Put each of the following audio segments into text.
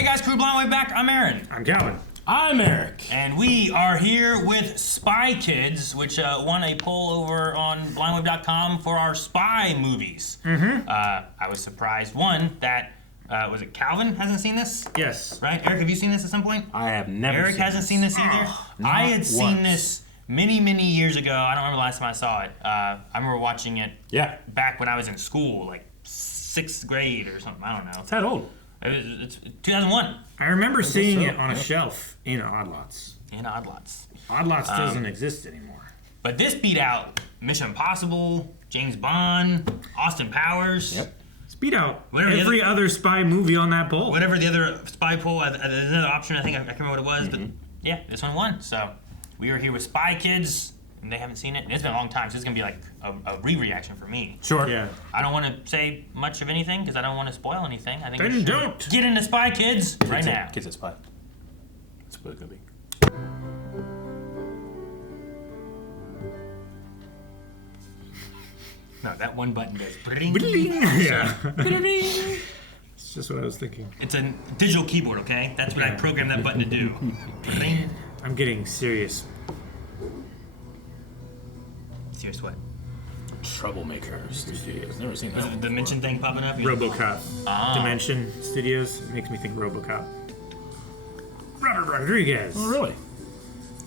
Hey guys, crew Blind Way back. I'm Aaron. I'm Calvin. I'm Eric. And we are here with Spy Kids, which won a poll over on blindwave.com for our spy movies. I was surprised, one, that, was it Calvin hasn't seen this? Yes. Right? Eric, have you seen this at some point? I have never Eric hasn't seen this either? I had seen this many, many years ago. I don't remember the last time I saw it. I remember watching it back when I was in school, like 6th grade or something. I don't know. It's that old. It's 2001. I remember seeing it on a shelf in Odd Lots. In Odd Lots. Odd Lots doesn't exist anymore. But this beat out Mission Impossible, James Bond, Austin Powers. Yep. It's beat out Whatever other spy movie on that poll. Whatever the other spy poll, there's another option, I can't remember what it was, but yeah, this one won. So we are here with Spy Kids, and they haven't seen it. And it's been a long time, so it's going to be like a re-reaction for me. Sure. Yeah. I don't want to say much of anything, because I don't want to spoil anything. I think we Then should don't. get into Spy Kids right now. Kids at Spy. That's what it's going to be. No, that one button does. Yeah. It's just what I was thinking. It's a digital keyboard, okay? That's what I programmed that button to do. I'm getting serious. Serious what? Troublemaker Studios. Never seen Was that. it the Dimension thing popping up? RoboCop. Ah. Dimension Studios makes me think RoboCop. Robert Rodriguez. Oh, really?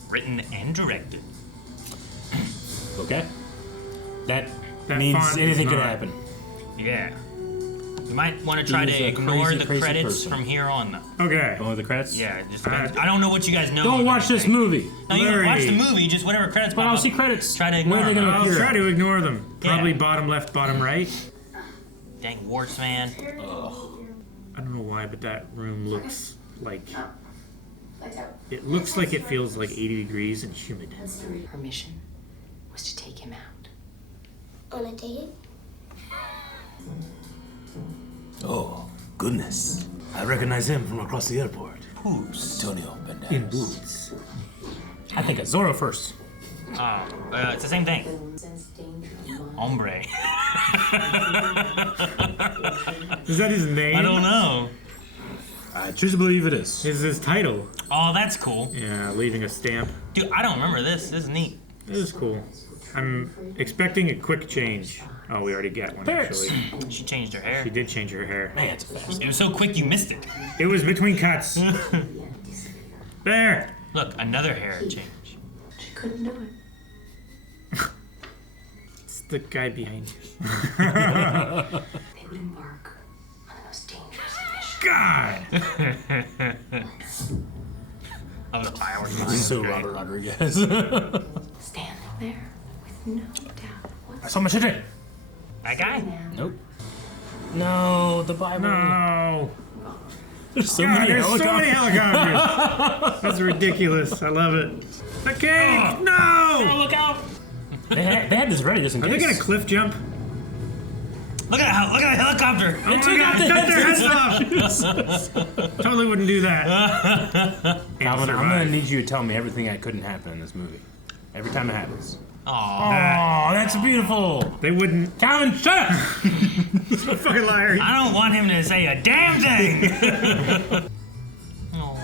Written and directed. Okay. That That means font anything is could not- happen. Yeah. You might want to try He's to a ignore crazy, the crazy credits person. from here on, though. Okay. One of the credits? Yeah, just I don't know what you guys know. Don't of watch this anything. movie. No, you don't Larry. watch the movie, just whatever credits But pop I'll up. see credits. Try to Where ignore are they them. gonna I'll appear? try to ignore them. Probably Yeah. bottom left, bottom right. Dang warts, man. I don't know why, but that room looks like... It looks like it feels like 80 degrees and humid. Her mission was to take him out. On a date? Oh, goodness. I recognize him from across the airport. Who's? Antonio Banderas. In boots. I think it's Zorro first. It's the same thing. Hombre. Is that his name? I don't know. I choose to believe it is. Is his title? Oh, that's cool. Yeah, leaving a stamp. Dude, I don't remember this. This is neat. It is cool. I'm expecting a quick change. Oh, we already got one, Paris. actually. She changed her hair. She did change her hair. Man, it's fast. It was so quick you missed it. It was between cuts. There! Look, another hair change. She couldn't do it. It's the guy behind you. They would embark on the most dangerous mission. God! Oh, the fireworks. line. So Great. Robert Rodriguez. Standing there with no doubt I saw Machete. That guy? Nope. No, the Bible. No! There's so God, many there's so many helicopters. helicopters! That's ridiculous. I love it. The cake! Oh, No! look out! They had this ready just in Are case. they gonna cliff jump? Look at that helicopter! Oh my God, cut their heads off! Totally wouldn't do that. Calvin, I'm Survive. gonna need you to tell me everything that couldn't happen in this movie. Every time it happens. Aw. Oh, that's beautiful. They wouldn't. Calvin, shut up! Fucking liar. I don't want him to say a damn thing! Aw.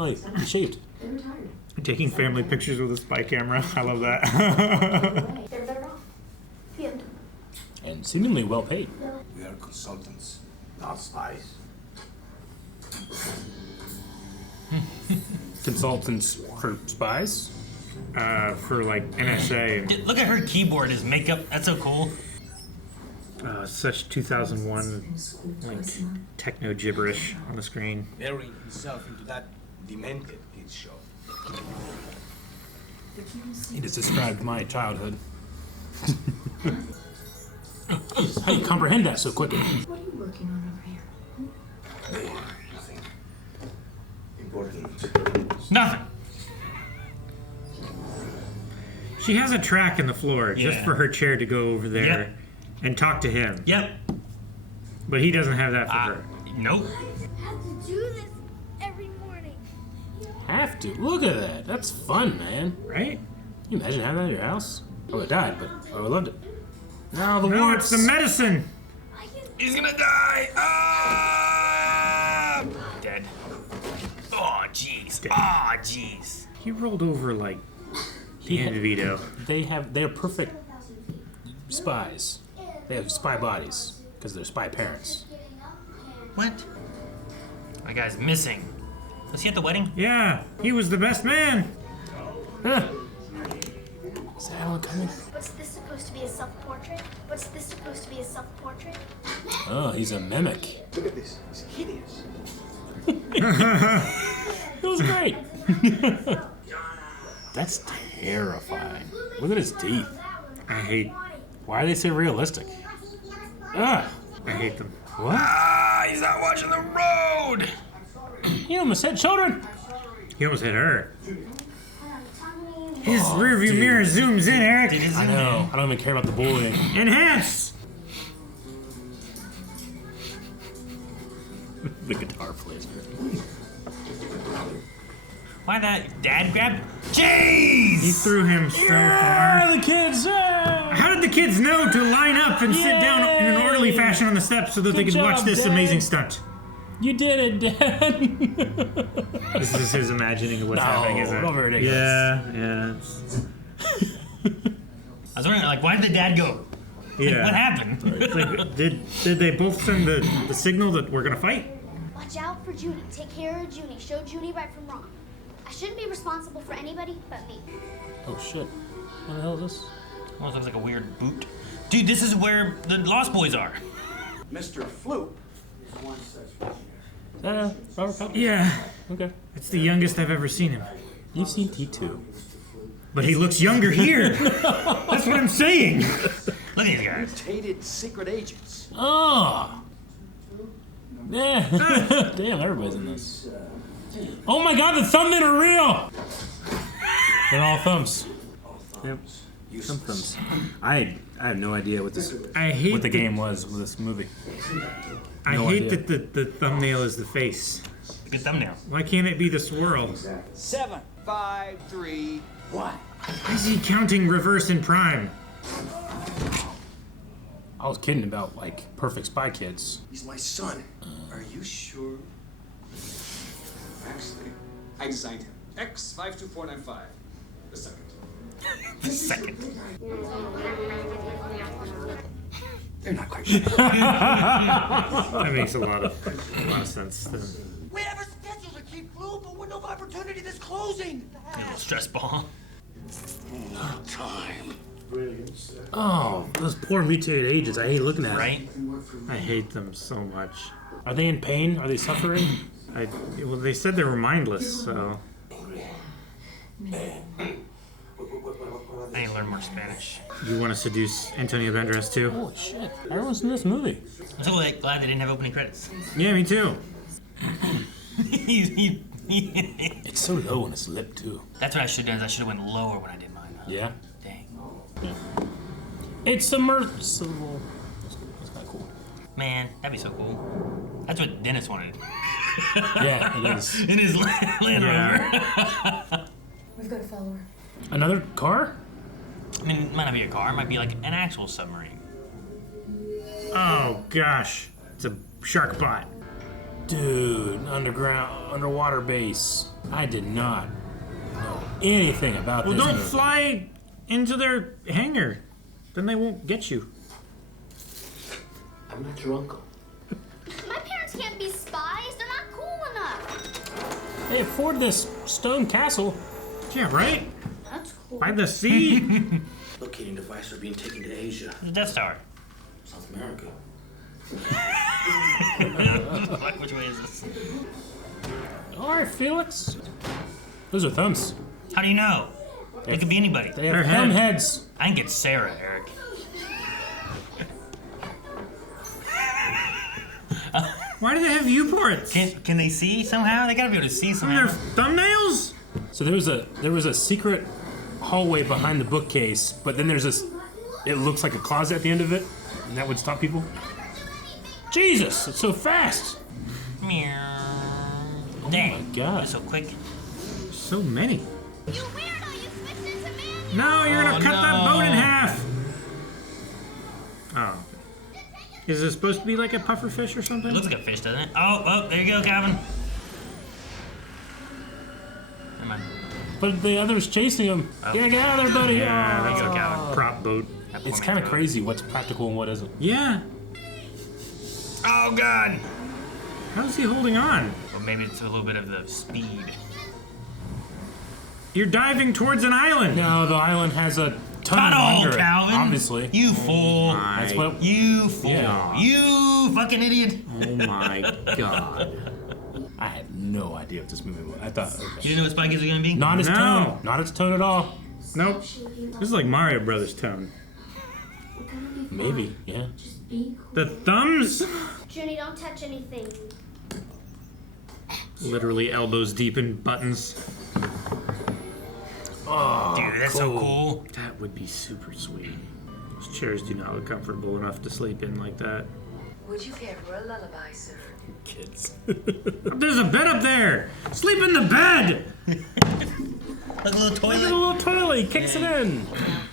Oh, he shaved. They were tired. Taking family pictures with a spy camera. I love that. They're better off. The end. And seemingly well paid. We are consultants, not spies. Consultants for spies? For like NSA. Dude, look at her keyboard, his makeup. That's so cool. Such 2001 like techno gibberish on the screen. Burying himself into that demented kid's show. He just described my childhood. How do you comprehend that so quickly? What are you working on over here? Nothing important. Nothing. She has a track in the floor just Yeah. for her chair to go over there Yep. and talk to him. Yep. But he doesn't have that for her. Nope. Have to do this every morning. Have to. Look at that. That's fun, man. Right? Can you imagine having that at your house? I would have died, but I would have loved it. Now the No, warts. it's the medicine. He's gonna die. Ah! dead. Oh, jeez. Oh, jeez. He rolled over like Dan DeVito. They're perfect spies. They have spy bodies because they're spy parents. What? My guy's missing. Was he at the wedding? Yeah, he was the best man. Huh. Is that one coming? What's this supposed to be, a self-portrait? What's this supposed to be, a self-portrait? Oh, he's a mimic. Look at this. He's hideous. It was great. That's terrifying. Look at his teeth. Why are they so realistic? Ah, I hate them. what? Ah, he's not watching the road. He almost hit children. He almost hit her. His rearview mirror zooms in, Eric. I know. I don't even care about the bullying. Enhance. The guitar plays. Why that dad grab? Jeez! He threw him so far. Ah, the kids! How did the kids know to line up and sit down in an orderly fashion on the steps so that they Good could watch job, this Dad. amazing stunt? You did it, Dad. This is his imagining of what's happening, isn't it? not ridiculous. Yeah. I was wondering, like, why did the dad go? Yeah. What happened? It's like, did they both send the signal that we're gonna fight? Watch out for Junie. Take care of Junie. Show Junie right from wrong. I shouldn't be responsible for anybody but me. Oh shit. What the hell is this? Almost looks like a weird boot. Dude, this is where the Lost Boys are. Mr. Floop is one such visionary. Is that a Robert Pattinson? Yeah. Okay. It's the youngest I've ever seen him. You've seen T2. But he looks younger here. That's what I'm saying. Look at these guys. Mutated secret agents. Oh! Yeah. Damn, everybody's in this. Oh my god, the thumbnails are real! They're all thumbs. Yep. Some thumbs. I have no idea what this I hate what the game was with this movie. I No hate idea. that the thumbnail is the face. Good thumbnail. Why can't it be the swirl? 7, 5, 3, 1. Why is he counting reverse and prime? I was kidding about like perfect spy kids. He's my son. Are you sure? Actually, I designed him. X52495. The second. The second. They're not quite ready. That makes a lot of sense. Then. We have a schedule to keep Floop, a window of opportunity that's closing. Little stress ball. Time. Oh, those poor mutated agents. I hate looking at them. Right? I hate them so much. Are they in pain? Are they suffering? Well, they said they were mindless, so. I need to learn more Spanish. You want to seduce Antonio Banderas too? Holy shit. Everyone's in this movie. I'm so glad they didn't have opening credits. Yeah, me too. It's so low on his lip, too. That's what I should have done. Is I should have went lower when I did mine. Huh? Yeah. Dang. It's submersible. That's kind of cool. Man, that'd be so cool. That's what Dennis wanted. Yeah, it is. In his Land Rover. We've got to follow her. Another car? I mean, it might not be a car. It might be like an actual submarine. Oh gosh, it's a shark bot. Dude, underwater base. I did not know anything about Well, this don't movie. fly into their hangar. Then they won't get you. I'm not your uncle. My parents can't be spies. They're not cool enough. They afford this stone castle. Yeah, right? That's cool. By the sea. Locating device are being taken to Asia, The Death Star. South America. Fuck, which way is this? All right, Felix. Those are thumbs. How do you know? It could be anybody. They have Their thumb head. heads. I can get Sarah, Eric. Why do they have viewports? Can they see somehow? They gotta be able to see From their somehow. thumbnails? So there was a secret hallway behind the bookcase, but then there's this. It looks like a closet at the end of it, and that would stop people. Jesus, it's so fast. Meow. Oh Dang. my God. They're so quick. So many. You weirdo! You switched into man. No, you're gonna Oh, cut that no. boat in half. Oh. Is it supposed to be like a puffer fish or something? It looks like a fish, doesn't it? Oh, there you go, Calvin. But the other's chasing him. Oh. Yeah, get out of there, buddy. Yeah, There you go, that's Calvin. a prop boat. It's kind of crazy what's practical and what isn't. Yeah. Oh God. How's he holding on? Or maybe it's a little bit of the speed. You're diving towards an island. No, the island has a tunnel Tunnel, under Calvin. it. Obviously. You fool. That's what. You fool. Yeah. You fucking idiot. Oh my god. I had no idea what this movie was. I thought, You okay. didn't know what Spy Kids was gonna be? Not its No. tone. Not its tone at all. Nope. This is like Mario Brothers tone. Maybe. Yeah. The thumbs? Junie, don't touch anything. Literally elbows deep in buttons. Oh, Dude, that's so cool. That would be super sweet. Those chairs do not look comfortable enough to sleep in like that. Would you care for a lullaby, sir? Kids. There's a bed up there! Sleep in the bed! Like a little Look at the toilet. little toilet. He kicks it in.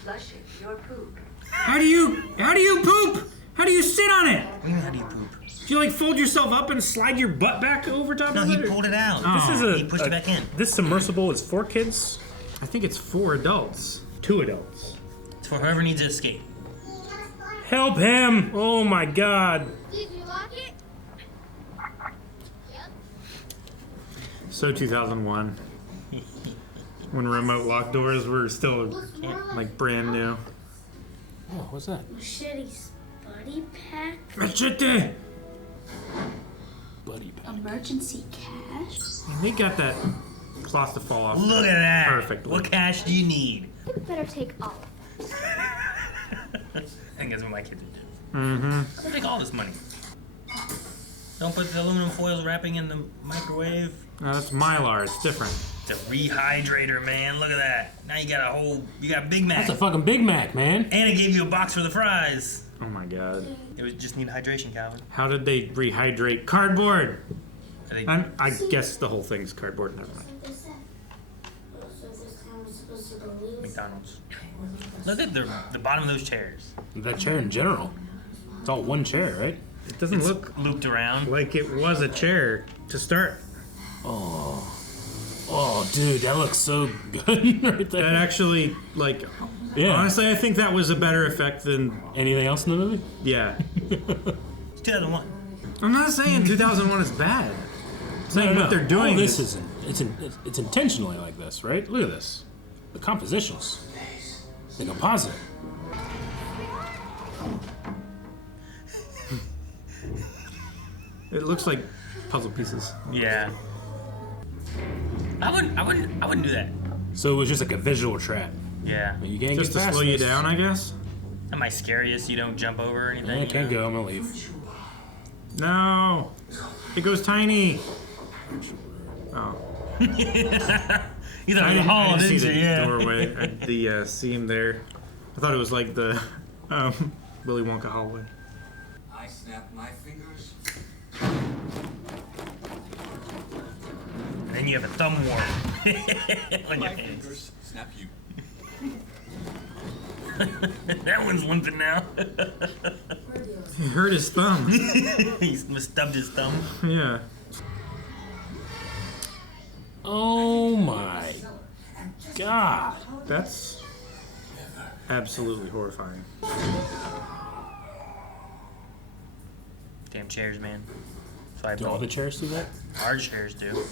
Flushing your poop. How do you poop? How do you sit on it? How do you poop? Do you like fold yourself up and slide your butt back over top No, of he it? pulled it out. This is He pushed it back in. This submersible is for kids. I think it's 4 adults. 2 adults. It's for whoever needs to escape. Help him! Oh my God. Did you lock it? Yep. So 2001. When remote lock doors were still like brand new. Oh, what's that? Machete's buddy pack? Machete! Buddy pack. Emergency cash? They got that cloth to fall off. Look at that. Perfectly. What cash do you need? You better take all. I think that's what my kids would do. Mm-hmm. I'll take all this money. Don't put the aluminum foils wrapping in the microwave. No, that's Mylar. It's different. It's a rehydrator, man. Look at that. Now you got Big Mac. That's a fucking Big Mac, man. And it gave you a box for the fries. Oh my god. It was just need hydration, Calvin. How did they rehydrate cardboard? I think I guess the whole thing's cardboard. Never mind. McDonald's. Look at the bottom of those chairs. That chair in general. It's all one chair, right? It doesn't look Looped around. like it was a chair to start. Oh, dude, that looks so good right there. That actually, like, Yeah. honestly, I think that was a better effect than, Anything else in the movie? yeah. It's 2001. I'm not saying 2001 is bad. I'm saying No, what they're doing all this is... it's intentionally like this, right? Look at this. The compositions. The composite. It looks like puzzle pieces. Yeah. I wouldn't do that. So it was just like a visual trap. Yeah. You can't Just get to past slow you this. down, I guess? Am I scariest? You don't jump over or anything? I can't go. I'm gonna leave. No! It goes tiny! Oh. You thought it was a I hall, didn't see didn't the you? Yeah. doorway, the seam there. I thought it was like the Willy Wonka hallway. I snap my fingers. And then you have a thumb war on your hands. Fingers snap you. That one's limping now. He hurt his thumb. He stubbed his thumb. Yeah. Oh my God. That's absolutely horrifying. Damn chairs, man. So I Do all the chairs do that? our chairs do.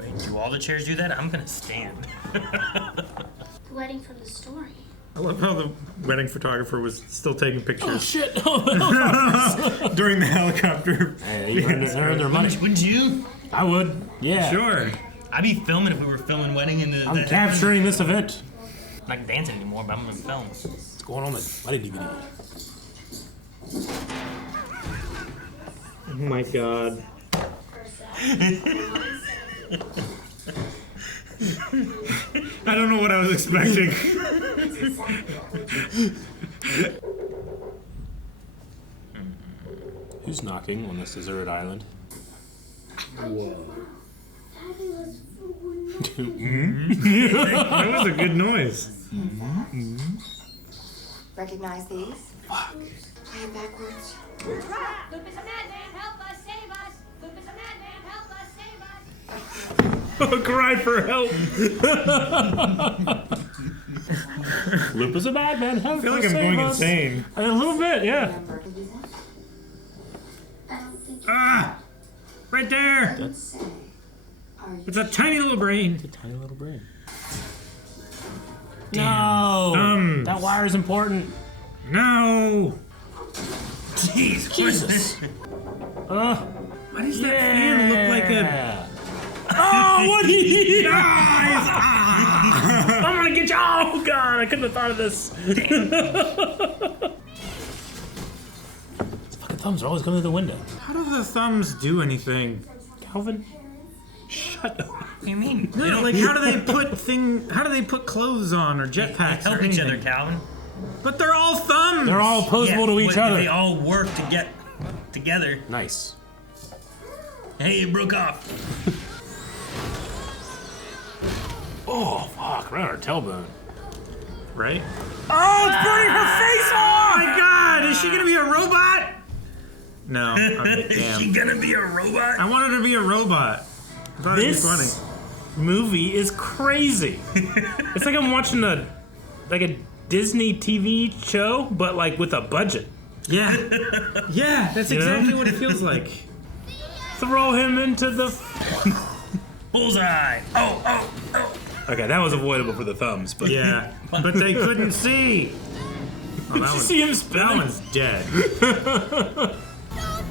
Wait, do all the chairs do that? I'm gonna stand. The wedding from the story. I love how the wedding photographer was still taking Oh pictures shit! during the helicopter. Hey, they earned their money. Wouldn't you? I would. Yeah. Sure. I'd be filming if we were filming wedding in the. I'm capturing this event. I'm not dancing anymore, but I'm gonna film. What's going on with wedding DVD? Oh my god. I don't know what I was expecting. Who's knocking on this deserted island? Whoa. That was a good noise. Recognize these? Fuck. Play it backwards. Floop is a madman, help us, save us! Floop is a madman, help us, save us! Cry for help. Floop is a bad man. I feel like I'm going insane. A little bit, yeah. Ah! Right there! It's a tiny little brain. A tiny little brain. No! That wire is important. No! Jeez, Jesus. Why does that fan look like a... Oh, what he... I'm gonna get you. Oh, God, I couldn't have thought of this. Fucking thumbs are always going through the window. How do the thumbs do anything? Calvin, shut up. What do you mean? No, like how do they put clothes on or jetpacks They or help each anything? other, Calvin. But they're all thumbs! They're all opposable to each but other. They all work to get together. Nice. Hey, it broke off. Oh, fuck, right on her tailbone. Right? Oh, it's burning her face off! Oh my god! Is she gonna be a robot? No. Is she gonna be a robot? I want her to be a robot. I thought it'd be This funny. movie is crazy. It's like I'm watching a Disney TV show, but like with a budget. Yeah. Yeah, that's You know? exactly what it feels like. Throw him into the... Bullseye. Oh. Okay, that was avoidable for the thumbs, but... Yeah. But they couldn't see. Oh, Did you see him spinning? that one's dead. Don't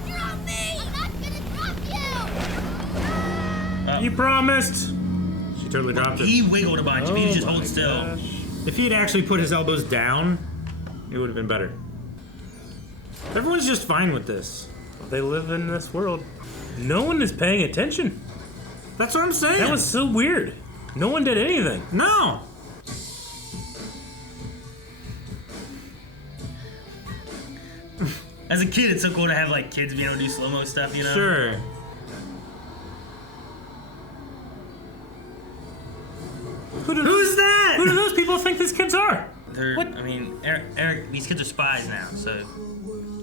drop me! I'm not gonna drop you! You promised. She totally dropped it. He wiggled a bunch. If he just hold still. If he had actually put his elbows down, it would have been better. Everyone's just fine with this. They live in this world. No one is paying attention. That's what I'm saying. That was so weird. No one did anything. No. As a kid, it's so cool to have like kids being able to do slow-mo stuff, you know? Sure. Who's that? Who do those people think these kids are? They're, What? I mean, Eric, these kids are spies now, so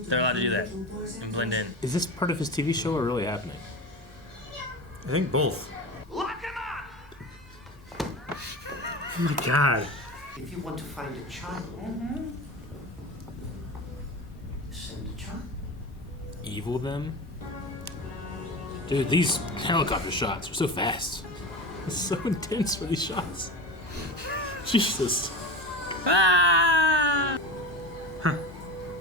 they're allowed to do that and blend in. Is this part of his TV show or really happening? I think both. Lock him up! Oh my god. If you want to find a child, send a child. Evil them? Dude, these helicopter shots are so fast. It's so intense for these shots. Jesus. Ah!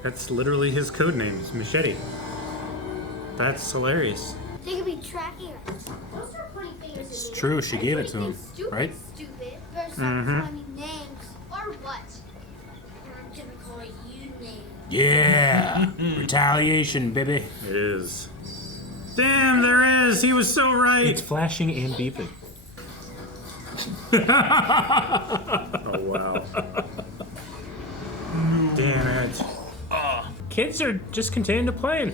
That's literally his code name. It's Machete. That's hilarious. They could be tracking us. Don't start pointing fingers at me. It's true, she gave it to him, Stupid, right? Stupid. Better stop calling me names. Or what? I'm gonna call you names. Yeah. Retaliation, baby. It is. Damn, there is. He was so right. It's flashing and beeping. Oh, wow. Damn it. Kids are just continuing to play.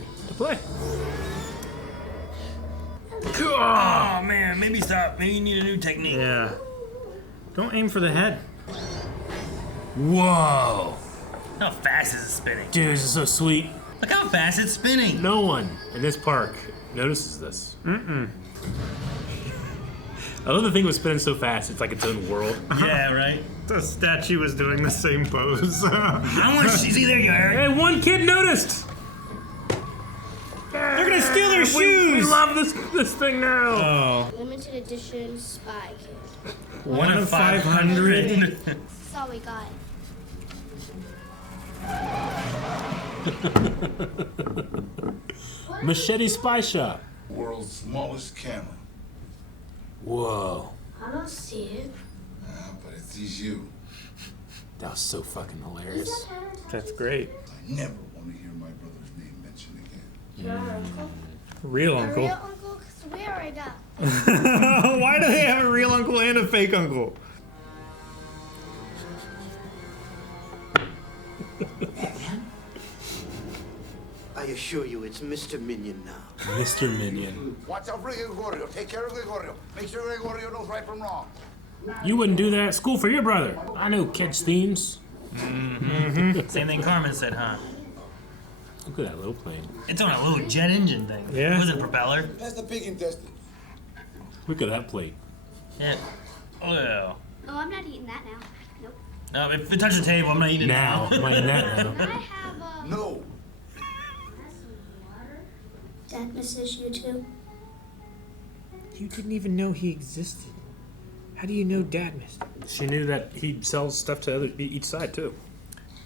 Oh man, maybe stop. Maybe you need a new technique. Yeah. Don't aim for the head. Whoa. How fast is it spinning? Dude, this is so sweet. Look how fast it's spinning. No one in this park notices this. I love the thing was spinning so fast, it's like its own world. Yeah, right? The statue was doing the same pose. I want to see. There you go, Eric. Hey, one kid noticed! They're gonna steal their We shoes! love this thing now! Oh. Limited edition spy kid. One of 500. That's all we got. Machete Spy Shop. World's smallest camera. Whoa. I don't see it. But it sees you. That was so fucking hilarious. That's great. I never want to hear my brother's name mentioned again. Real A uncle. real uncle? Because we already got. Why do they have a real uncle and a fake uncle? I assure you, it's Mr. Minion now. Mr. Minion. Watch out for Gregorio. Take care of Gregorio. Make sure Gregorio knows right from wrong. You wouldn't do that at school for your brother. I know kids' themes. Same thing Carmen said, huh? Look at that little plane. It's on a little jet engine thing. Yeah. It wasn't a propeller. That's the pig intestine. Look at that plate. Yeah. Oh. Oh, I'm not eating that now. Nope. No, if it touches the table, I'm not eating it Now. I'm eating that now. Can I have a... No. Dad misses you too. You didn't even know he existed. How do you know Dad missed him? She knew that he sells stuff to each side, too.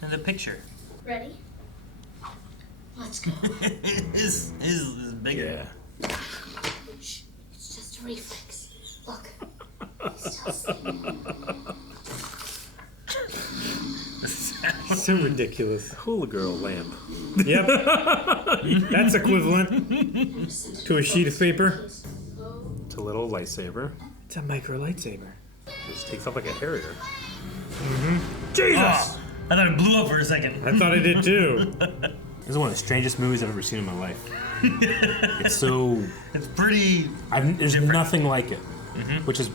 And the picture. Ready? Let's go. His is bigger. Yeah. Shh. It's just a reflex. Look. Still sleeping. So ridiculous. Hula girl lamp. Yep. That's equivalent to a sheet of paper. It's a little lightsaber. It's a micro lightsaber. This takes off like a Harrier. Jesus! Oh, I thought it blew up for a second. I thought I did too. This is one of the strangest movies I've ever seen in my life. It's so... It's pretty... There's different. nothing like it, which is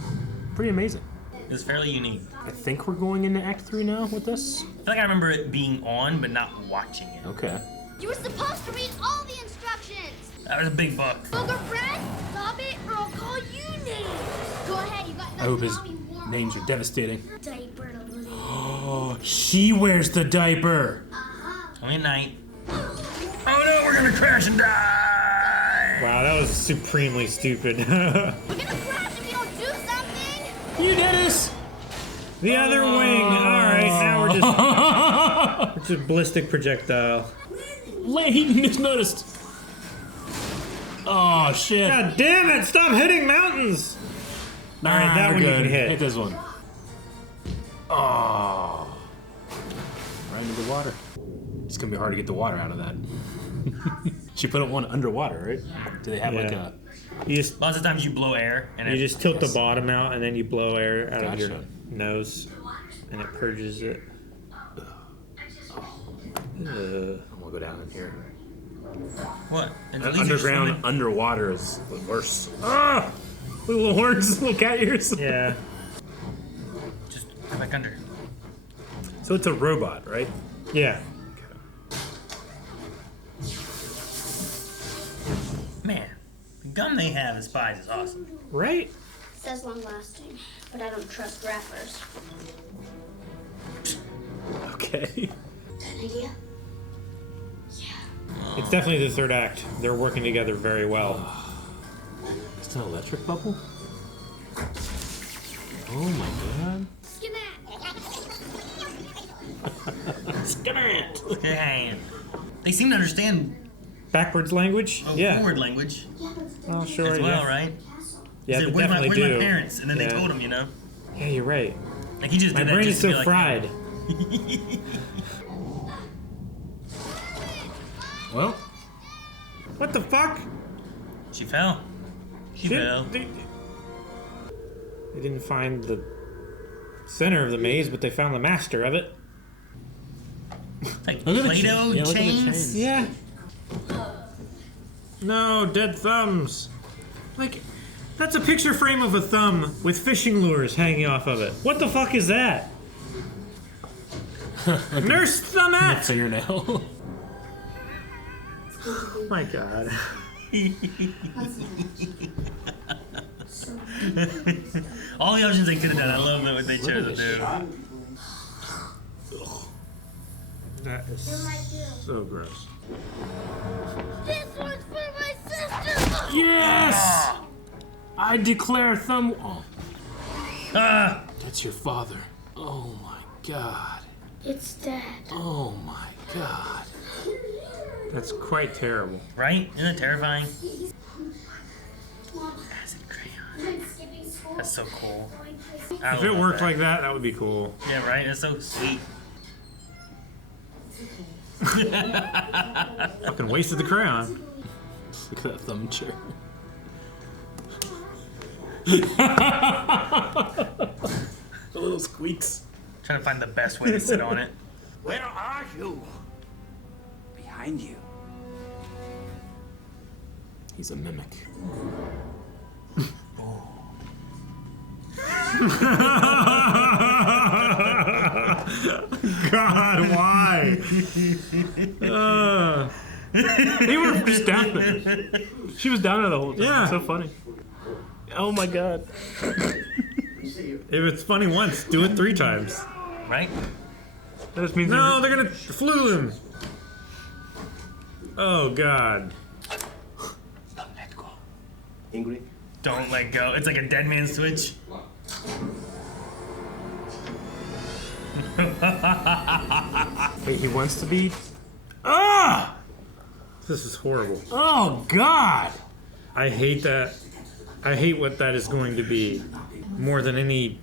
pretty amazing. It's fairly unique. I think we're going into Act 3 now with this. I feel like I remember it being on, but not watching it. Okay. You were supposed to read all the instructions. That was a big book. Booger friend, stop it or I'll call you names. Go ahead, you got I hope his Mommy wants. names are devastating. Diaper to lose. Oh, she wears the diaper. Only at night. Oh no, we're gonna crash and die! Wow, that was supremely stupid. We're gonna crash if you don't do something. You did this. The other wing. All right, now we're just it's a ballistic projectile. He just noticed. Oh shit! God damn it! Stop hitting mountains. All right, that we're one you good. can hit. Hit this one. Oh, right into the water. It's gonna be hard to get the water out of that. She put one underwater, right? Do they have like a? You just Lots of times you blow air and you it, just tilt the bottom out and then you blow air out of your Gotcha. nose, and it purges it. I'm gonna go down in here. what? And at least you're Underground, swimming. underwater is the worst. Ah! Little horns, little cat ears. Yeah. Just go back under. So it's a robot, right? Yeah. Man, the gum they have as spies is awesome. Right? Says long lasting, but I don't trust rappers. Okay. An idea? It's definitely the third act. They're working together very well. It's an electric bubble? Oh my god. Damn. They seem to understand Backwards language? Yeah. forward language Oh, sure. as well, yeah. right? Yeah, He they said, where's definitely my do. parents? And then they Yeah. told him, you know? Yeah, you're right. Like he just My did that brain just is to be so like, fried. Well, What the fuck? She fell. She fell. They didn't find the center of the maze, but they found the master of it. Like look at the Play-Doh chain. Yeah, look at the chains. chains. Yeah. No, dead thumbs. Like, that's a picture frame of a thumb with fishing lures hanging off of it. What the fuck is that? Nurse Thumbette! fingernail. Oh my god. All the options they could have done. I love that what they chose to do. That is so gross. This one's for my sister! Yes! I declare thumb. Oh, Ah! that's your father. Oh my god. It's Dad. Oh my god. That's quite terrible. Right? Isn't it terrifying? Acid crayon. That's so cool. I If it love worked that. like that, that would be cool. Yeah, right? That's so sweet. Fucking wasted the crayon. Look at that thumb chair. The little squeaks. Trying to find the best way to sit on it. Where are you? Behind you. He's a mimic. God, why? They were just down there. She was down there the whole time. Yeah. So funny. Oh my god. to you. If it's funny once, do it 3 times. Right? That just means No, they're gonna flu him. Oh God. Don't let go. Ingrid? Don't let go. It's like a dead man switch. Wait, he wants to be. Ah! This is horrible. Oh God! I hate that. I hate what that is going to be more than any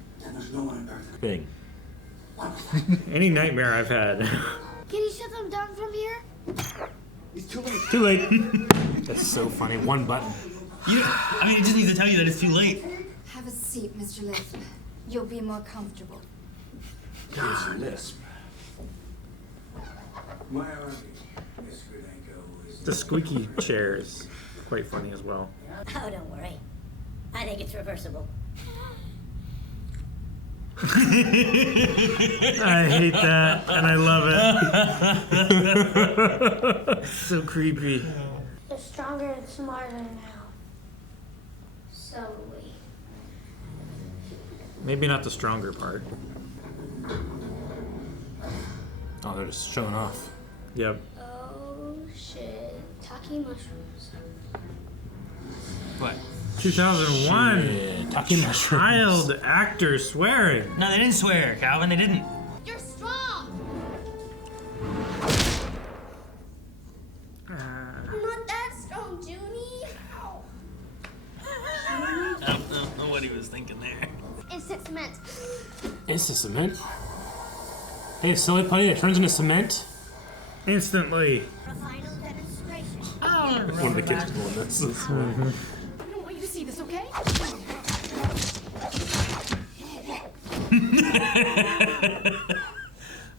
Thing. any nightmare I've had. Can you shut them down from here? It's too late. Too late. That's so funny. One button. I mean, it just needs to tell you that it's too late. Have a seat, Mr. Lisp. You'll be more comfortable. Here's your lisp. The squeaky chair is quite funny as well. Oh, don't worry. I think it's reversible. I hate that, and I love it. It's so creepy. They're stronger and smarter now. So are we. Maybe not the stronger part. Oh, they're just showing off. Yep. Oh shit. Talking mushrooms. What? 2001. Yeah, talking mushrooms. Child actor swearing. No, they didn't swear, Calvin. They didn't. You're strong. You're not that strong, Junie. I don't know what he was thinking there. Instant cement. It's a cement. Hey, silly putty that turns into cement. Instantly. A final demonstration. One of the kids is doing this. I don't want you to see this, okay?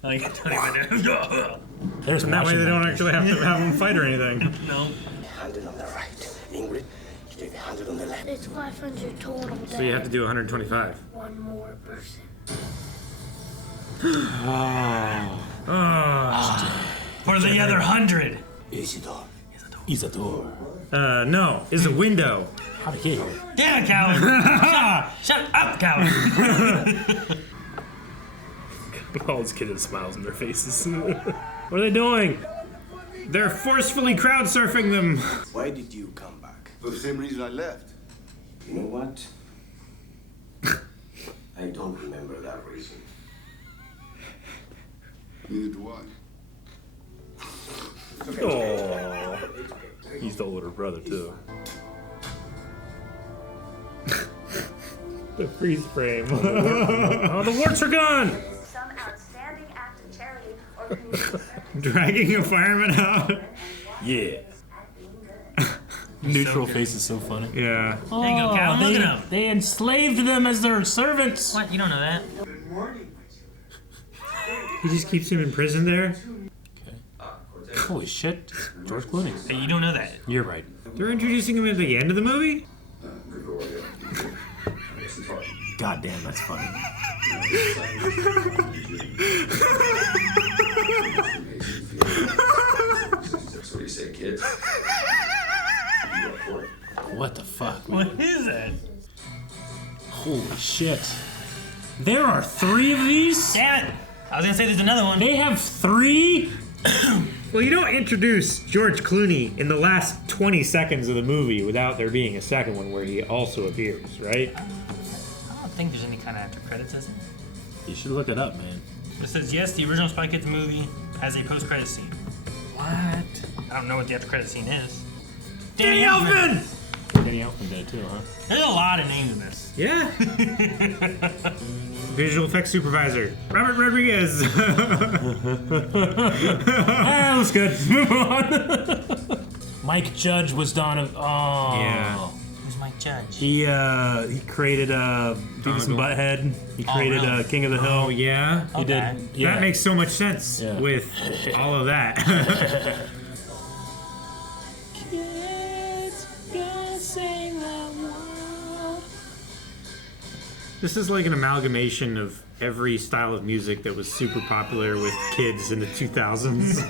I don't even know. There's And that way they don't actually have to have them fight or anything. No. 100 on the right. Ingrid, you take the 100 on the left. It's 500 total. So you have to do 125. One more person. For the other 100. Isidore. Isidore. No, is a window. How did he get here? Damn it, Calvin. Shut up, Calvin. All those kids smiles on their faces. What are they doing? They're forcefully crowd surfing them. Why did you come back? For the same reason I left. You know what? I don't remember that reason. Neither do I. Oh, he's the older brother too. The freeze frame. Oh, the warts are gone. Some outstanding act of charity or community service. Dragging a fireman out. Yeah. Neutral face is so funny. Yeah. There you go, Calvin. Look at him. They enslaved them as their servants. What? You don't know that? He just keeps him in prison there. Holy shit, George Clooney. Hey, you don't know that. You're right. They're introducing him at the end of the movie? God damn, that's funny. So what do you say, kids? What the fuck? What is that? Holy shit. There are 3 of these? Damn it. I was gonna say there's another one. They have 3? Well, you don't introduce George Clooney in the last 20 seconds of the movie without there being a second one where he also appears, right? I don't think there's any kind of after credits, is it? You should look it up, man. It says, yes, the original Spy Kids movie has a post-credit scene. What? I don't know what the after-credit scene is. Danny Elfman! Danny Elfman did too, huh? There's a lot of names in this. Yeah. Visual effects supervisor, Robert Rodriguez. That was good. Move on. Mike Judge was Donovan. Oh. Yeah. Who's Mike Judge? He created Beavis and Butthead. He created really? King of the Hill. Oh yeah. He Okay. did. Yeah. That makes so much sense Yeah. with all of that. Kids, gotta sing that world. This is like an amalgamation of every style of music that was super popular with kids in the 2000s.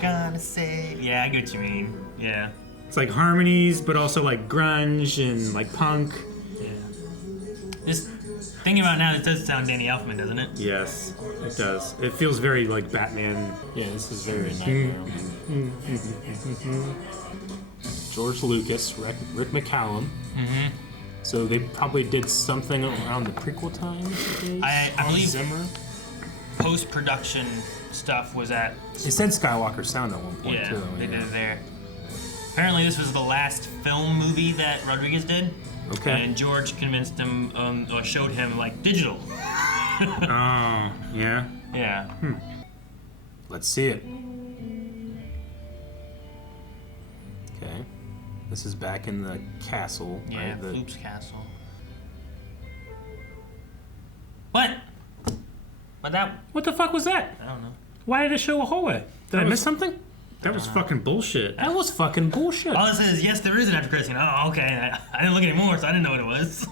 Gonna say. Yeah, I get what you mean. Yeah. It's like harmonies, but also like grunge and like punk. Yeah. This thinking about it now, this does sound Danny Elfman, doesn't it? Yes, it does. It feels very like Batman. Yeah, this is very nightmare. George Lucas, Rick McCallum. Mm-hmm. So they probably did something around the prequel time. I believe Zimmer. Post-production stuff was at. It said Skywalker Sound at one point Yeah, too. they did it there. Apparently, this was the last film movie that Rodriguez did. Okay. And George convinced him, or showed him like digital. Oh, yeah. Yeah. Let's see it. Okay. This is back in the castle, Yeah, right? Floop's castle. What? But that. What the fuck was that? I don't know. Why did it show a hallway? Did I miss something? That was fucking bullshit. That was fucking bullshit. All it says is, yes, there is an after credit scene. Oh, okay. I didn't look anymore, so I didn't know what it was.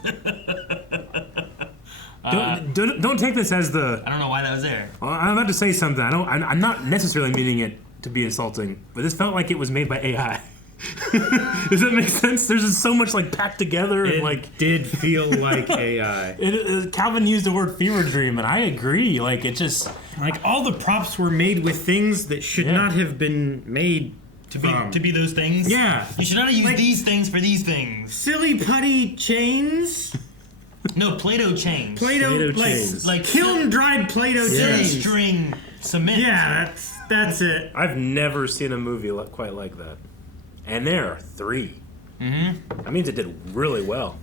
Don't take this as the. I don't know why that was there. I'm about to say something. I'm not necessarily meaning it to be insulting, but this felt like it was made by AI. Does that make sense? There's just so much like packed together and like did feel like AI. Calvin used the word fever dream, and I agree. Like it just like all the props were made with things that should not have been made to be those things. Yeah, you should not have used these things for these things. Silly putty chains. No, Play-Doh chains. Play-Doh chains. Like kiln dried Play-Doh chains. String cement. Yeah, that's it. I've never seen a movie quite like that. And there are 3. Mm-hmm. That means it did really well.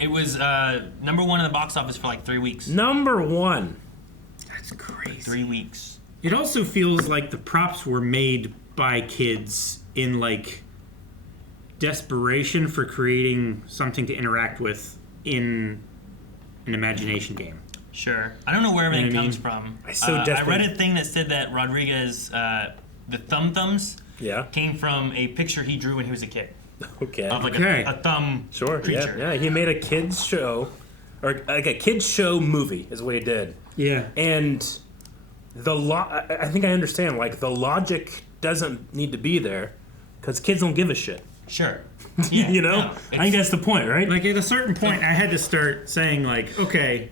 It was number 1 in the box office for like 3 weeks. Number 1. That's crazy. 3 weeks. It also feels like the props were made by kids in like desperation for creating something to interact with in an imagination game. Sure. I don't know where everything You know what I comes from. I read a thing that said that Rodriguez, the thumbs, came from a picture he drew when he was a kid. Okay. Of like a thumb creature. Yeah. He made a kids show, or like a kids show movie is what he did. Yeah. And I think I understand. Like the logic doesn't need to be there because kids don't give a shit. Sure. Yeah, you know, no, I think that's the point, right? Like at a certain point, I had to start saying like, okay,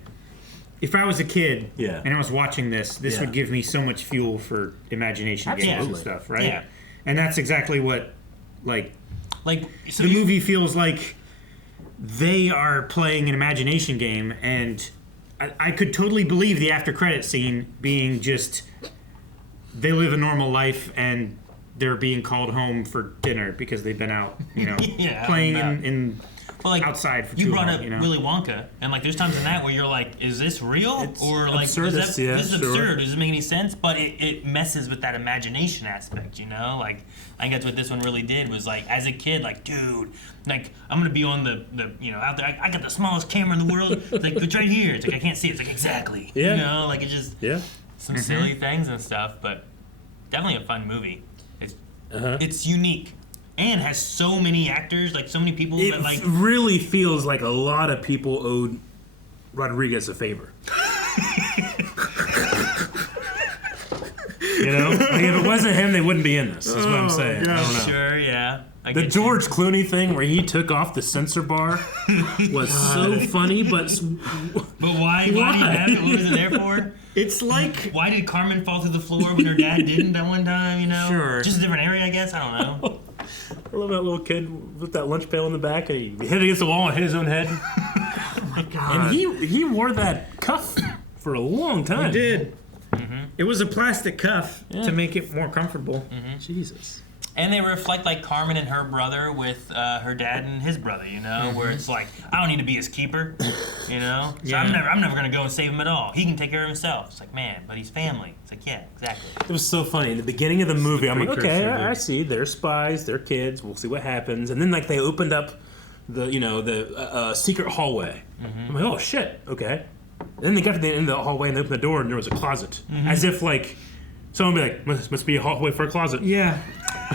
if I was a kid and I was watching this would give me so much fuel for imagination games and stuff, right? Yeah. And that's exactly what, like so the movie feels like they are playing an imagination game, and I could totally believe the after credit scene being just they live a normal life and they're being called home for dinner because they've been out, you know, playing in outside for too long. You brought up you know? Willy Wonka, and like there's times in that where you're like, is this real? Or like, absurdist, this is sure. absurd. Does it make any sense? But it messes with that imagination aspect, you know? Like, I think that's what this one really did was like, as a kid, like, dude, like, I'm going to be on the you know, out there. I got the smallest camera in the world. It's like, it's right here. It's like, I can't see it. It's like, exactly. Yeah. You know, like, it just, some silly things and stuff, but definitely a fun movie. It's unique and has so many actors, like so many people that like really feels like a lot of people owed Rodriguez a favor. You know, like if it wasn't him, they wouldn't be in this. That's what I'm saying. I don't know. Sure, yeah. The George Clooney thing where he took off the censor bar was so funny, but why did he have it? What was it there for? It's like, why did Carmen fall through the floor when her dad didn't that one time? You know, Sure. Just a different area, I guess. I don't know. I love that little kid with that lunch pail in the back, and he hit it against the wall and hit his own head. Oh my god! And he wore that cuff for a long time. He did. It was a plastic cuff to make it more comfortable. Jesus. And they reflect like Carmen and her brother with her dad and his brother, you know, where it's like, I don't need to be his keeper, you know. So I'm never gonna go and save him at all. He can take care of himself. It's like, man, but he's family. It's like, yeah, exactly. It was so funny. In the beginning of the movie, I'm like, okay, I see. They're spies. They're kids. We'll see what happens. And then like they opened up the secret hallway. I'm like, oh shit, okay. And then they got to the end of the hallway and they opened the door and there was a closet, as if like someone would be like, must be a hallway for a closet. Yeah.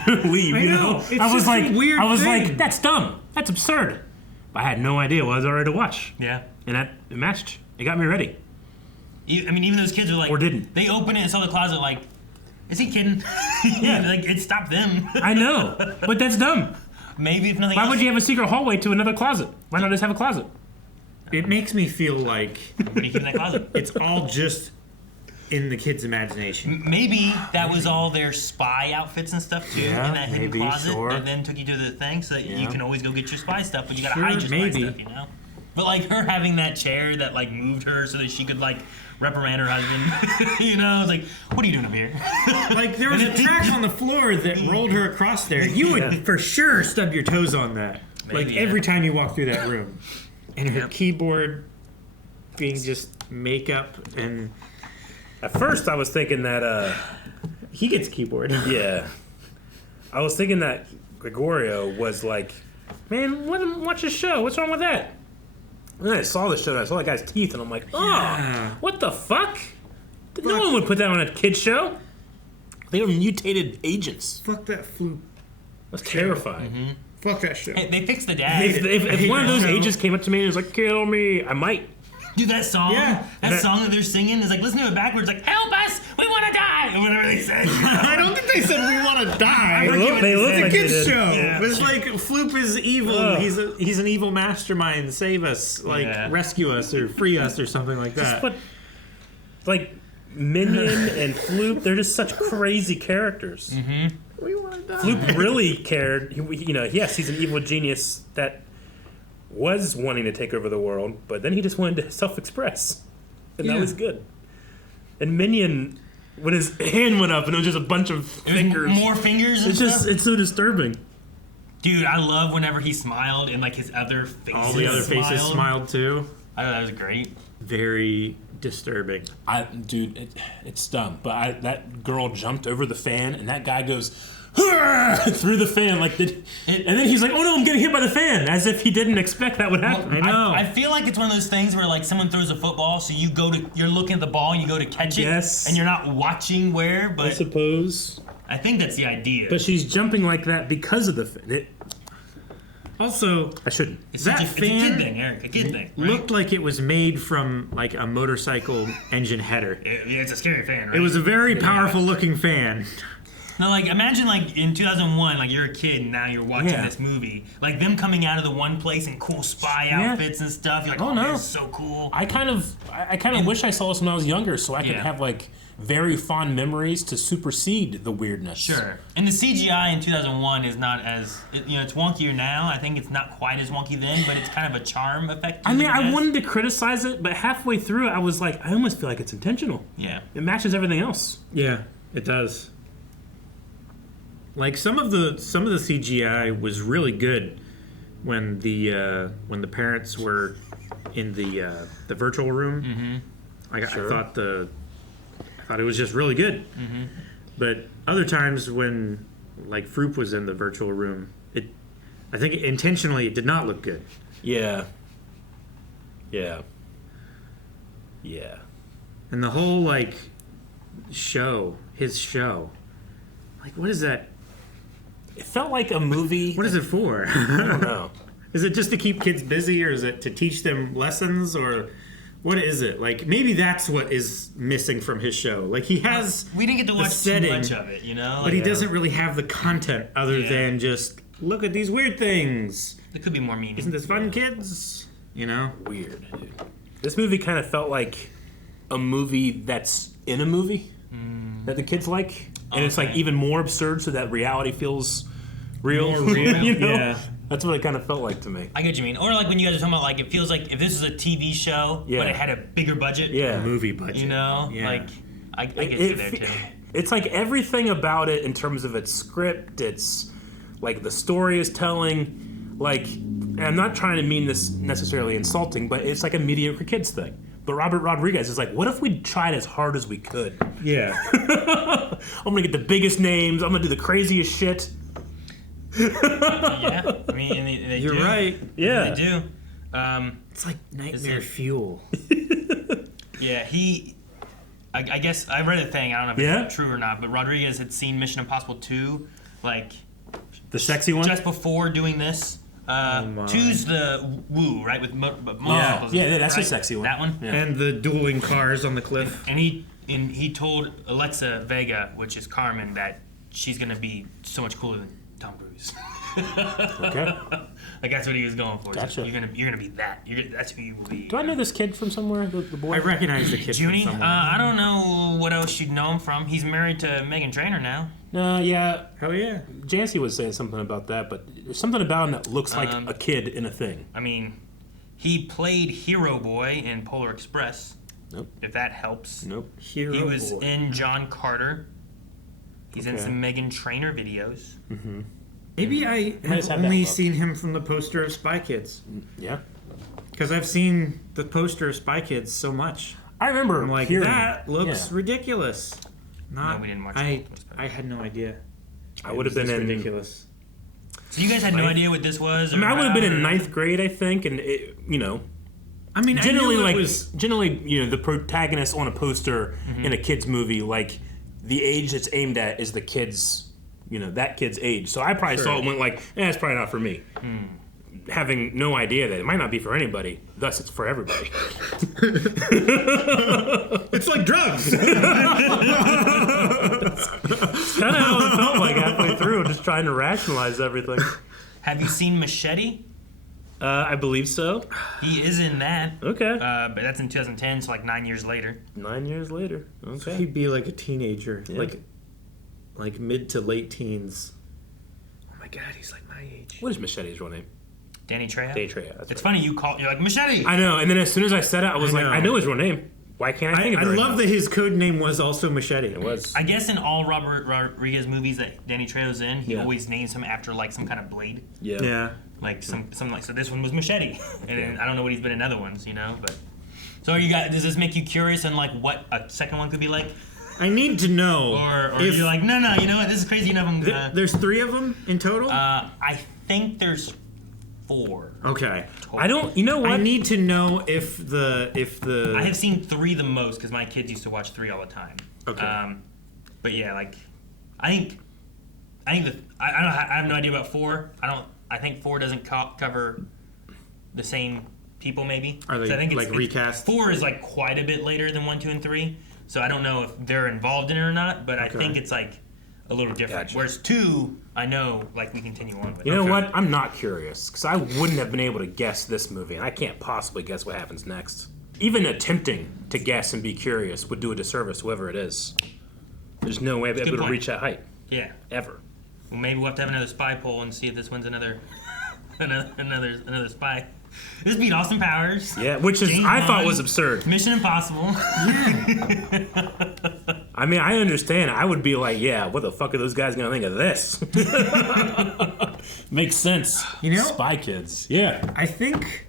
Leave, you know? It's I was just like, a weird thing. that's dumb. That's absurd. But I had no idea what I was already to watch. Yeah. And it matched. It got me ready. I mean, even those kids are like, or didn't. They open it and saw the closet like, is he kidding? Yeah. Like, it stopped them. I know. But that's dumb. Maybe if nothing Why else. would you have a secret hallway to another closet? Why not just have a closet? It makes me feel like What do you keep in that closet? it's all just in the kid's imagination. Maybe that was all their spy outfits and stuff too, Yeah, in that hidden maybe, closet sure. that then took you to the thing, so that you can always go get your spy stuff, but you gotta Sure, hide your maybe. spy stuff, you know? But like her having that chair that like moved her so that she could like reprimand her husband, you know, it's like, what are you doing up here? Like there was a track on the floor that rolled her across there. You would for sure stub your toes on that. Maybe, like yeah. every time you walk through that room. And her keyboard being just makeup and At first, I was thinking that, he gets keyboard. yeah. I was thinking that Gregorio was like, man, let him watch his show. What's wrong with that? And then I saw the show and I saw that guy's teeth and I'm like, oh, Yeah. what the fuck? No one would put that on a kid's show. They were mutated agents. Fuck that Floop. That's terrifying. Fuck that show. Hey, they fixed the dad. If one of those No. agents came up to me and was like, kill me, I might. Dude, that song, Yeah. that song that they're singing is like, listen to it backwards, like, help us, we want to die, or whatever they said. I don't think they said we want to die. They look It's a like they kid's did. show. Yeah. It's like Floop is evil. Ugh. He's an evil mastermind. Save us, like Yeah. rescue us or free us or something like that. But, like, Minion and Floop, they're just such crazy characters. We want to die. Floop really cared. You know, yes, he's an evil genius that was wanting to take over the world, but then he just wanted to self-express, and that Yeah. was good. And Minion, when his hand went up and it was just a bunch of fingers, More fingers and stuff. it's so disturbing. Dude, I love whenever he smiled and like his other faces All the other faces smiled too. I thought that was great. Very disturbing. Dude, it's dumb, but that girl jumped over the fan, and that guy goes through the fan and then he's like, "Oh no, I'm getting hit by the fan," as if he didn't expect that would happen. I know. I feel like it's one of those things where like someone throws a football, so you're looking at the ball and you go to catch it, Yes. and you're not watching where, I but suppose. I think that's the idea. But she's jumping like that because of the fan. Also, I shouldn't. it's that it's a fan kid thing, Eric, a kid thing. Right? looked like it was made from like a motorcycle engine header. It's a scary fan, right? It was a very powerful looking fan. Now, like, imagine, like, in 2001, like, you're a kid and now you're watching Yeah. this movie. Like, them coming out of the one place in cool spy Yeah. outfits and stuff. You're like, Oh, oh, no. man, this is so cool. I kind of wish I saw this when I was younger, so I could Yeah. have like very fond memories to supersede the weirdness. Sure. And the CGI in 2001 is not as, it's wonkier now. I think it's not quite as wonky then, but it's kind of a charm effect. to I it, mean, I guess. wanted to criticize it, but halfway through, I was like, I almost feel like it's intentional. Yeah. It matches everything else. Yeah, it does. Like some of the CGI was really good when the parents were in the virtual room. Mm-hmm. I thought it was just really good. Mm-hmm. But other times when like Floop was in the virtual room, I think intentionally it did not look good. Yeah. Yeah. Yeah. And the whole like his show, like what is that? It felt like a movie. What is it for? I don't know. Is it just to keep kids busy, or is it to teach them lessons, or what is it? Like maybe that's what is missing from his show. Like he has We didn't get to the watch setting, too much of it, you know? but he Like, doesn't really have the content other than just look at these weird things. there could be more meaning. Isn't this fun, kids? You know? Weird, dude. This movie kind of felt like a movie that's in a movie that the kids like. And it's like Okay. even more absurd so that reality feels real. More real, you know? yeah. That's what it kind of felt like to me. I get what you mean. Or like when you guys are talking about like it feels like if this is a TV show, Yeah. but it had a bigger budget. Yeah. Movie budget. You know? Yeah. Like I get you there too. It's like everything about it in terms of its script, it's like the story is telling, like, and I'm not trying to mean this necessarily insulting, but it's like a mediocre kids thing. But Robert Rodriguez is like, what if we tried as hard as we could? Yeah. I'm gonna get the biggest names, I'm gonna do the craziest shit. Yeah. I mean, and they You're do. right. Yeah. They do. It's like nightmare it- fuel. Yeah, I guess I read a thing. I don't know if Yeah? it's true or not, but Rodriguez had seen Mission Impossible 2, like The sexy one? just before doing this. my. 2's the Woo, right? With Yeah, that's a sexy one. That one. Yeah. And the dueling cars on the cliff. And he told Alexa Vega, which is Carmen, that she's gonna be so much cooler than Tom Cruise. Okay. Like that's what he was going for. Gotcha. You're gonna be that. That's who you will be. Do I know this kid from somewhere? The boy. I recognize the kid Junie? from somewhere. I don't know what else you'd know him from. He's married to Meghan Trainor now. Yeah. Hell yeah. Jancy was saying something about that, but there's something about him that looks like a kid in a thing. I mean, he played Hero Boy in Polar Express. Nope. If that helps. Nope. He was in John Carter. He's in some Meghan Trainor videos. Mm-hmm. Maybe I have only seen him from the poster of Spy Kids. Yeah. Because I've seen the poster of Spy Kids so much. I remember I'm like, hearing that looks ridiculous. No, we didn't watch I had no idea. I would have been in ridiculous. So you guys had no idea what this was? I mean, I would have been in 9th grade, I think, and it, I mean, generally, I knew it generally, the protagonist on a poster in a kids movie, like the age it's aimed at is the kid's, that kid's age. So I probably saw it and went like, it's probably not for me. Having no idea that it might not be for anybody, thus it's for everybody. It's like drugs. That's kind of how it felt like halfway through, just trying to rationalize everything. Have you seen Machete? I believe so. He is in that. Okay. But that's in 2010, so like 9 years later. 9 years later. Okay. So he'd be like a teenager, like mid to late teens. Oh my God, he's like my age. What is Machete's real name? Danny Trejo. Danny Trejo. That's it's right. funny you're like Machete. I know, and then as soon as I said it, I was like, I know his real name. Why can't I think of it? I right love now? that his code name was also Machete. It was. I guess in all Robert Rodriguez movies that Danny Trejo's in, he always names him after like some kind of blade. Yeah. Like some like so this one was Machete, and I don't know what he's been in other ones, but. So are you guys? Does this make you curious on like what a second one could be like? I need to know. Or you're like, no, you know what? This is crazy enough. I'm gonna. There's 3 of them in total. I think there's 4. Okay. Total. I don't. You know what? I need to know if the. I have seen 3 the most because my kids used to watch 3 all the time. Okay. But yeah, like, I have no idea about 4. I think 4 doesn't cover the same people maybe. Are they so I think like recast? 4 is like quite a bit later than 1, 2, and 3. So I don't know if they're involved in it or not, but I think it's like a little different. Gotcha. Whereas 2, I know, like we continue on with. You know what? I'm not curious because I wouldn't have been able to guess this movie, and I can't possibly guess what happens next. Even attempting to guess and be curious would do a disservice to whoever it is. There's no way I'd be able to reach that height. Yeah. Ever. Well, maybe we'll have to have another spy poll and see if this wins another another spy. This beat Austin Powers. Yeah, which is James I thought Bond, was absurd. Mission Impossible. I mean, I understand. I would be like, yeah, what the fuck are those guys gonna think of this? Makes sense. Spy Kids. Yeah. I think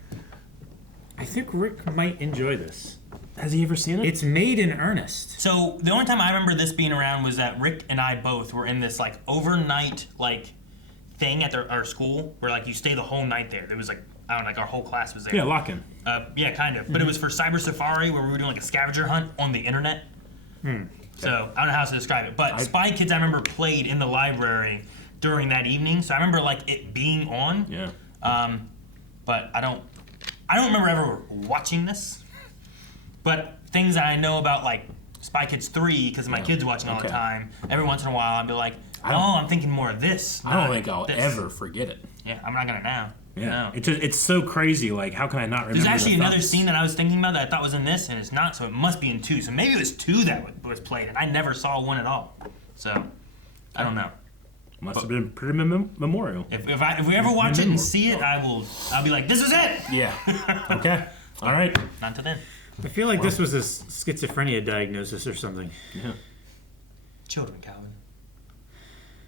Rick might enjoy this. Has he ever seen it? It's made in earnest. So the only time I remember this being around was that Rick and I both were in this like overnight like thing at our school where like you stay the whole night there. There was like I don't know, like our whole class was there. Yeah, lock-in. Yeah, kind of. But it was for Cyber Safari where we were doing like a scavenger hunt on the internet. So I don't know how else to describe it. But Spy Kids I remember played in the library during that evening. So I remember like it being on. Yeah. But I don't remember ever watching this. But things that I know about like Spy Kids 3 because my kids watching all the time. Every once in a while I'd be like, I'm thinking more of this. I don't think I'll ever forget it. Yeah, I'm not gonna now. Yeah, No. it's so crazy. Like, how can I not remember? There's actually the another thoughts? scene that I was thinking about that I thought was in this, and it's not, so it must be in 2. So maybe it was 2 that was played, and I never saw 1 at all. So, I don't know. Must have been pretty memorial. If we ever watch it and see it, I'll be like, this is it! Yeah. Okay. All right. Not until then. I feel like this was a schizophrenia diagnosis or something. Yeah. Children, Calvin.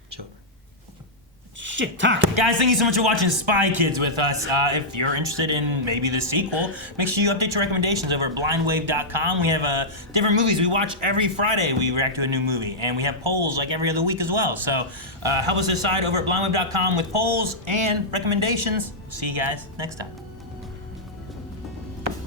Children. Shit, talk. Guys, thank you so much for watching Spy Kids with us. If you're interested in maybe the sequel, make sure you update your recommendations over at blindwave.com. We have different movies we watch every Friday. We react to a new movie, and we have polls like every other week as well. So help us decide over at blindwave.com with polls and recommendations. See you guys next time.